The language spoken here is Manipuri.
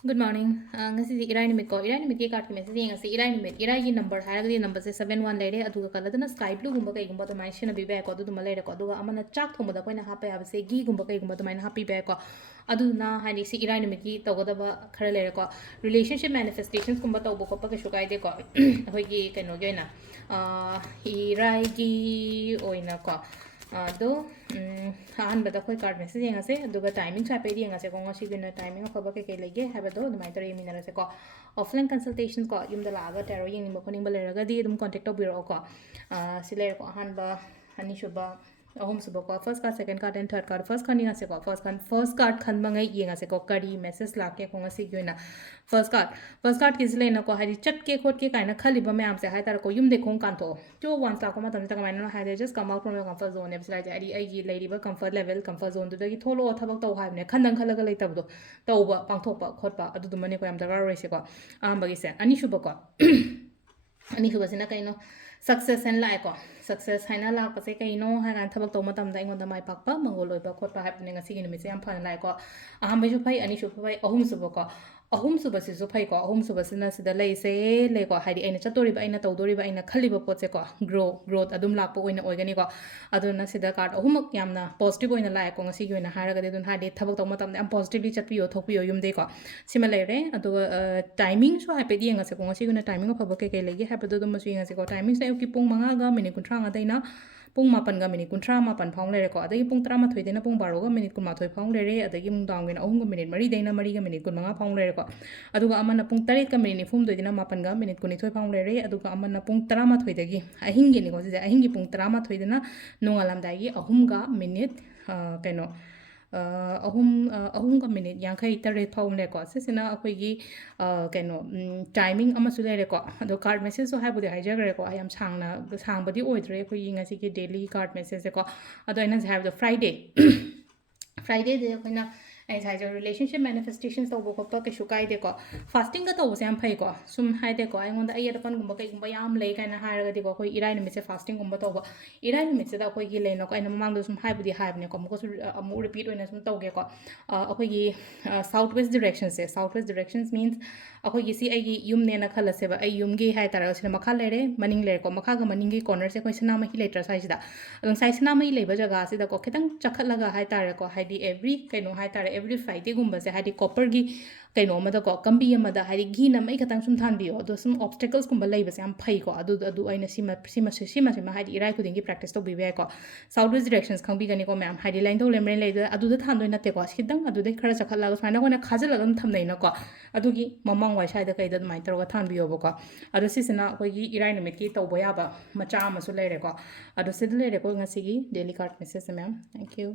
Good morning. Ngasigi irai nimit ko. Irai nimit ki card ki message ngasi irai nimit. Irai ki number haragdi number se 71 lere aduga kaladana sky blue gumba kai gumba to mai shina bi ba ko adu duma lere ko aduga amana chak thomo da koina hapa ya se gi gumba kai gumba to mai happy ba ko adu na hani si irai nimit ki togoda ba khara lere ko relationship manifestations gumba to ko pa ke shukai de ko hoi gi kaino goina irai gi oina ko ado ꯑꯍꯥꯟꯕꯗ ꯑꯩꯈꯣꯏ ꯀꯥꯔꯠ ꯃꯦꯁꯦꯖ ꯌꯦꯡꯉꯁꯦ ꯑꯗꯨꯒ ꯇꯥꯏꯃꯤꯡꯁꯨ ꯍꯥꯏꯐꯦꯠ ꯌꯦꯡꯉꯁꯦꯀꯣ ꯉꯁꯤꯒꯤꯅ ꯇꯥꯏꯃꯤꯡ ꯑꯐꯕ ꯀꯩꯀꯩ ꯂꯩꯒꯦ ꯍꯥꯏꯕꯗꯣ ꯑꯗꯨꯃꯥꯏꯅ ꯇꯧꯔ ꯌꯦꯡꯃꯤꯟꯅꯔꯁꯦꯀꯣ ꯑꯣꯐꯂꯥꯏꯟ ꯀꯟꯁꯜꯇꯦꯁꯟ ꯀꯣ ꯌꯨꯝꯗ ꯂꯥꯛꯑꯒ ꯇꯦꯔꯣ ꯌꯦꯡꯅꯤꯡꯕ ꯈꯣꯠꯅꯤꯡꯕ ꯂꯩꯔꯒꯗꯤ ꯑꯗꯨꯝ ꯀꯣꯟꯇꯦꯛ ꯇꯧꯕꯤꯔꯛꯑꯣꯀꯣ ꯁꯤ ꯂꯩꯔꯦꯀꯣ ꯑꯍꯥꯟꯕ ꯑꯅꯤꯁꯨꯕ ꯑꯍꯨꯝꯁꯨꯕꯀꯣ first card second card and third card first card ꯌꯦꯡꯉꯁꯦꯀꯣ ꯐꯥꯔꯁ ꯀꯥꯔꯠ ꯈꯟꯕꯉꯩ ꯌꯦꯡꯉꯁꯦꯀꯣ ꯀꯔꯤ ꯃꯦꯁꯦꯖ ꯂꯥꯛꯀꯦꯀꯣ ꯉꯁꯤꯒꯤ ꯑꯣꯏꯅ ꯐꯥꯔꯁ ꯀꯥꯔꯠꯀꯤꯁꯤ ꯂꯩꯅꯀꯣ ꯍꯥꯏꯗꯤ ꯆꯠꯀꯦ ꯈꯣꯠꯀꯦ ꯀꯥꯏꯅ ꯈꯜꯂꯤꯕ ꯃꯌꯥꯝꯁꯦ ꯍꯥꯏꯇꯥꯔꯦꯀꯣ ꯌꯨꯝꯗꯩ ꯈꯣꯡ ꯀꯥꯟꯊꯣꯛꯑꯣ ꯇꯨ ꯋꯥꯟꯁ ꯂꯥꯛꯄ ꯃꯇꯝꯁꯤꯗ ꯀꯃꯥꯏꯅ ꯍꯥꯏꯔꯦ just come out from your comfort ꯖꯣꯟꯅꯦꯕ ꯁꯤ ꯍꯥꯏꯁꯦ ꯍꯥꯏꯗꯤ ꯑꯩꯒꯤ ꯂꯩꯔꯤꯕ ꯀꯝꯐꯔꯠ ꯂꯦꯚꯦꯜ ꯀꯝꯐꯔꯠ ꯖꯣꯟꯗꯨꯗꯒꯤ ꯊꯣꯛꯂꯛꯑꯣ ꯊꯕꯛ ꯇꯧ ꯍꯥꯏꯕꯅꯦ ꯈꯜꯂꯒ ꯂꯩꯇꯕꯗꯣ ꯇꯧꯕ ꯄꯥꯡꯊꯣꯛꯄ ꯈꯣꯠꯄ ꯑꯗꯨꯗꯨꯃꯅꯦꯀꯣ ꯌꯥꯝ ꯗꯔꯀꯥꯔ ꯑꯣꯏꯔꯤꯁꯦꯀꯣ ꯑꯍꯥꯟꯕꯒꯤꯁꯦ ꯑꯅꯤꯁꯨꯕꯀꯣ ꯑꯅꯤꯁꯨꯕꯁꯤꯅ ꯀꯩꯅꯣ ꯁꯛꯁꯦꯁ ꯍꯥꯏꯅ ꯂꯥꯛꯑꯦꯀꯣ ꯁꯛꯁꯦꯁ ꯍꯥꯏꯅ ꯂꯥꯛꯄꯁꯦ ꯀꯩꯅꯣ ꯍꯥꯏ ꯀꯥꯟꯗ ꯊꯕꯛ ꯇꯧꯕ ꯃꯇꯝꯗ ꯑꯩꯉꯣꯟꯗ ꯃꯥꯏ ꯄꯥꯛꯄ ꯃꯪꯒꯣꯜ ꯑꯣꯏꯕ ꯈꯣꯠꯄ ꯍꯥꯏꯕꯅꯦ ꯉꯁꯤꯒꯤ ꯅꯨꯃꯤꯠꯁꯦ ꯌꯥꯝ ꯐꯅ ꯂꯥꯛꯑꯦꯀꯣ ꯑꯍꯥꯟꯕꯩꯁꯨ ꯐꯩ ꯑꯅꯤꯁꯨꯕ ꯐꯩ ꯑꯍꯨꯝꯁꯨꯕꯀꯣ ꯑꯍꯨꯝꯁꯨꯕꯁꯤꯁꯨ ꯐꯩꯀꯣ ꯑꯍꯨꯝꯁꯨꯕꯁꯤꯅ ꯁꯤꯗ ꯂꯩꯁꯦ ꯂꯩꯀꯣ ꯍꯥꯏꯗꯤ ꯑꯩꯅ ꯆꯠꯇꯣꯔꯤꯕ ꯑꯩꯅ ꯇꯧꯗꯣꯔꯤꯕ ꯑꯩꯅ ꯈꯜꯂꯤꯕ ꯄꯣꯠꯁꯦꯀꯣ ꯒ꯭ꯔꯣꯠ ꯑꯗꯨꯝ ꯂꯥꯛꯄ ꯑꯣꯏꯅ ꯑꯣꯏꯒꯅꯤꯀꯣ ꯑꯗꯨꯅ ꯁꯤꯗ ꯀꯥꯔꯠ ꯑꯍꯨꯝꯃꯛ ꯌꯥꯝꯅ ꯄꯣꯖꯤꯇꯤቭ ꯑꯣꯏꯅ ꯂꯥꯛꯑꯦꯀꯣ ꯉꯁꯤꯒꯤ ꯑꯣꯏꯅ ꯍꯥꯏꯔꯒꯗꯤ ꯑꯗꯨꯅ ꯍꯥꯏꯗꯤ ꯊꯕꯛ ꯇꯧꯕ ꯃꯇꯝꯗ ꯌꯥꯝ ꯄꯣꯖꯤꯇꯤቭꯂꯤ ꯆꯠꯄꯤꯌꯣ ꯊꯣꯛꯄꯤꯌꯣ ꯌꯨꯝꯗꯩꯀꯣ ꯁꯤꯃ ꯂꯩꯔꯦ ꯑꯗꯨꯒ ꯇꯥꯏꯃꯤꯡꯁꯨ ꯍꯥꯏꯐꯦꯠ ꯌꯦꯡꯉꯁꯦꯀꯣ ꯉꯁꯤꯒꯤ ꯑꯣꯏꯅ ꯇꯥꯏꯃꯤꯡ ꯑꯐꯕ ꯀꯩꯀꯩ ꯂꯩꯒꯦ ꯍꯥꯏꯕꯗꯣ ꯑꯗꯨꯃꯁꯨ ꯌꯦꯡꯉꯁꯦꯀꯣ ꯇꯥꯏꯃꯤꯡꯁꯦ ꯑꯌꯨꯛꯀꯤ ꯄꯨꯡ 5ꯒ ꯃꯤꯅꯤꯠ 35ꯗꯩꯅ ꯄꯨꯡ 7ꯒ ꯃꯤꯅꯤꯠ 38 ꯐꯥꯎ ꯂꯩꯔꯦꯀꯣ ꯑꯗꯒꯤ ꯄꯨꯡ 11ꯗꯩꯅ ꯄꯨꯡ 12ꯒ ꯃꯤꯅꯤꯠ 12 ꯐꯥꯎ ꯂꯩꯔꯦ ꯑꯗꯒꯤ ꯅꯨꯡꯗꯥꯡꯒꯤꯅ 3ꯒ ꯃꯤꯅꯤꯠ 4ꯗꯩꯅ 4ꯒ ꯃꯤꯅꯤꯠ 25 ꯐꯥꯎ ꯂꯩꯔꯦꯀꯣ ꯑꯗꯨꯒ ꯑꯃꯅ ꯄꯨꯡ 8ꯒ ꯃꯤꯅꯤꯠ 40ꯗꯩꯅ 8ꯒ ꯃꯤꯅꯤꯠ 22 ꯐꯥꯎ ꯂꯩꯔꯦ ꯑꯗꯨꯒ ꯑꯃꯅ ꯄꯨꯡ 12ꯗꯒꯤ ꯑꯍꯤꯡꯒꯤꯅꯤꯀꯣ ꯁꯤꯁꯦ ꯑꯍꯤꯡꯒꯤ ꯄꯨꯡ 12ꯗꯩꯅ ꯅꯣꯡꯉꯥꯜꯂꯝꯗꯥꯏꯒꯤ 3ꯒ ꯃꯤꯅꯤꯠ ꯀꯩꯅꯣ ꯑꯍꯨꯝꯒ ꯃꯤꯅꯤꯠ 58 ꯐꯥꯎꯅꯦꯀꯣ ꯁꯤꯁꯤꯅ ꯑꯩꯈꯣꯏꯒꯤ ꯀꯩꯅꯣ ꯇꯥꯏꯃꯤꯡ ꯑꯃꯁꯨ ꯂꯩꯔꯦꯀꯣ ꯑꯗꯣ ꯀꯥꯔꯠ ꯃꯦꯁꯦꯖꯁꯨ ꯍꯥꯏꯕꯨꯗꯤ ꯍꯥꯏꯖꯈ꯭ꯔꯦꯀꯣ ꯌꯥꯝ ꯁꯥꯡꯕꯗꯤ ꯑꯣꯏꯗ꯭ꯔꯦ ꯑꯩꯈꯣꯏꯒꯤ ꯉꯁꯤꯒꯤ ꯗꯦꯂꯤ ꯀꯥꯔꯠ ꯃꯦꯁꯦꯖꯁꯦꯀꯣ ꯑꯗꯣ ꯑꯩꯅ ꯍꯧꯖꯤꯛ ꯍꯥꯏꯕꯗꯣ ꯐ꯭ꯔꯥꯏꯗꯦꯗ ꯑꯩꯈꯣꯏꯅ ꯑꯩ ꯉꯁꯥꯏꯁꯦ ꯔꯤꯂꯦꯁꯟꯁꯤꯞ ꯃꯦꯅꯤꯐꯦꯁꯇꯦꯁꯟ ꯇꯧꯕ ꯈꯣꯠꯄ ꯀꯩꯁꯨ ꯀꯥꯏꯗꯦꯀꯣ ꯐꯥꯁꯇꯤꯡꯒ ꯇꯧꯕꯁꯦ ꯌꯥꯝ ꯐꯩꯀꯣ ꯁꯨꯝ ꯍꯥꯏꯗꯦꯀꯣ ꯑꯩꯉꯣꯟꯗ ꯑꯩ ꯑꯄꯟꯒꯨꯝꯕ ꯀꯩꯒꯨꯝꯕ ꯌꯥꯝ ꯂꯩ ꯀꯥꯏꯅ ꯍꯥꯏꯔꯒꯗꯤꯀꯣ ꯑꯩꯈꯣꯏ ꯏꯔꯥꯏ ꯅꯨꯃꯤꯠꯁꯦ ꯐꯥꯁꯇꯤꯡꯒꯨꯝꯕ ꯇꯧꯕ ꯏꯔꯥꯏ ꯅꯨꯃꯤꯠꯁꯤꯗ ꯑꯩꯈꯣꯏꯒꯤ ꯂꯩꯅꯀꯣ ꯑꯩꯅ ꯃꯃꯥꯡꯗ ꯁꯨꯝ ꯍꯥꯏꯕꯨꯗꯤ ꯍꯥꯏꯕꯅꯦꯀꯣ ꯑꯃꯨꯛ ꯔꯤꯄꯤꯠ ꯑꯣꯏꯅ ꯁꯨꯝ ꯇꯧꯒꯦꯀꯣ ꯑꯩꯈꯣꯏꯒꯤ ꯁꯥꯎꯠ ꯋꯦꯁ ꯗꯤꯔꯦꯛꯁꯟꯁꯦ ꯁꯥꯎꯠ ꯋꯦꯁ ꯗꯤꯔꯦꯛꯁꯟꯁ ꯃꯤꯟꯁ ꯑꯩꯈꯣꯏꯒꯤ ꯁꯤ ꯑꯩꯒꯤ ꯌꯨꯝꯅꯦꯅ ꯈꯜꯂꯁꯦꯕ ꯑꯩ ꯌꯨꯝꯒꯤ ꯍꯥꯏꯇꯥꯔꯦ ꯁꯤꯗ ꯃꯈꯥ ꯂꯩꯔꯦ ꯃꯅꯤꯡ ꯂꯩꯔꯦꯀꯣ ꯃꯈꯥꯒ ꯃꯅꯤꯡꯒꯤ ꯀꯣꯔꯅꯔꯁꯦ ꯑꯩꯈꯣꯏ ꯁꯅꯥꯃꯍꯤ ꯂꯩꯇ꯭ꯔꯥ ꯁ꯭ꯋꯥꯏꯁꯤꯗ ꯑꯗꯣ ꯉꯁꯥꯏ ꯁꯅꯥꯃꯍꯤ ꯂꯩꯕ ꯖꯒꯥꯁꯤꯗꯀꯣ ꯈꯤꯇꯪ ꯆꯈꯠꯂꯒ ꯍꯥꯏꯇꯥꯔꯦꯀꯣ ꯍꯥꯏꯗꯤ ꯑꯦꯕ꯭ꯔꯤ ꯀꯩꯅꯣ ꯍꯥꯏꯇꯥꯔꯦ ꯑꯦꯕ꯭ꯔꯤ ꯐ꯭ꯔꯥꯏꯗꯦꯒꯨꯝꯕꯁꯦ ꯍꯥꯏꯗꯤ ꯀꯣꯄꯔꯒꯤ ꯀꯩꯅꯣ ꯑꯃꯗꯀꯣ ꯀꯝꯕꯤ ꯑꯃꯗ ꯍꯥꯏꯗꯤ ꯘꯤꯅ ꯃꯩ ꯈꯇꯪ ꯁꯨꯝ ꯊꯥꯟꯕꯤꯌꯣ ꯑꯗꯣ ꯁꯨꯝ ꯑꯣꯕꯁꯇꯦꯀꯜꯁꯀꯨꯝꯕ ꯂꯩꯕꯁꯦ ꯌꯥꯝ ꯐꯩꯀꯣ ꯑꯗꯨ ꯑꯩꯅ ꯁꯤꯃ ꯍꯥꯏꯗꯤ ꯏꯔꯥꯏ ꯈꯨꯗꯤꯡꯒꯤ ꯄ꯭ꯔꯦꯛꯇꯤꯁ ꯇꯧꯕꯤꯕ ꯌꯥꯏꯀꯣ ꯁꯥꯎꯠ ꯋꯦꯁ ꯗꯤꯔꯦꯛꯁꯟꯁ ꯈꯪꯕꯤꯒꯅꯤꯀꯣ ꯃꯌꯥꯝ ꯍꯥꯏꯗꯤ ꯂꯥꯏꯟꯊꯧ ꯂꯦꯝꯕꯔꯦꯟ ꯂꯩꯗ ꯑꯗꯨꯗ ꯊꯥꯟꯗꯣꯏ ꯅꯠꯇꯦꯀꯣ ꯈꯤꯇꯪ ꯑꯗꯨꯗꯩ ꯈꯔ ꯆꯈꯠꯂꯒ ꯁꯨꯃꯥꯏꯅ ꯑꯩꯈꯣꯏꯅ ꯈꯥꯖꯤꯜꯂꯒ ꯑꯗꯨꯝ ꯊꯝꯅꯩꯅꯀꯣ ꯑꯗꯨꯒꯤ ꯃꯃꯥꯡ ꯋꯥꯏ ꯁ꯭ꯋꯥꯏꯗ ꯀꯩꯗ ꯑꯗꯨꯃꯥꯏꯅ ꯇꯧꯔꯒ ꯊꯥꯟꯕꯤꯌꯣꯕꯀꯣ ꯑꯗꯣ ꯁꯤꯁꯤꯅ ꯑꯩꯈꯣꯏꯒꯤ ꯏꯔꯥꯏ ꯅꯨꯃꯤꯠꯀꯤ ꯇꯧꯕ ꯌꯥꯕ ꯃꯆꯥ ꯑꯃꯁꯨ ꯂꯩꯔꯦꯀꯣ ꯑꯗꯣ ꯁꯤꯗ ꯂꯩꯔꯦꯀꯣ ꯉꯁꯤꯒꯤ ꯗꯦꯂꯤ ꯀꯥꯔꯠ ꯃꯦꯁꯦꯖꯁꯦ ꯃꯌꯥꯝ ꯊꯦꯡꯛ ꯌꯨ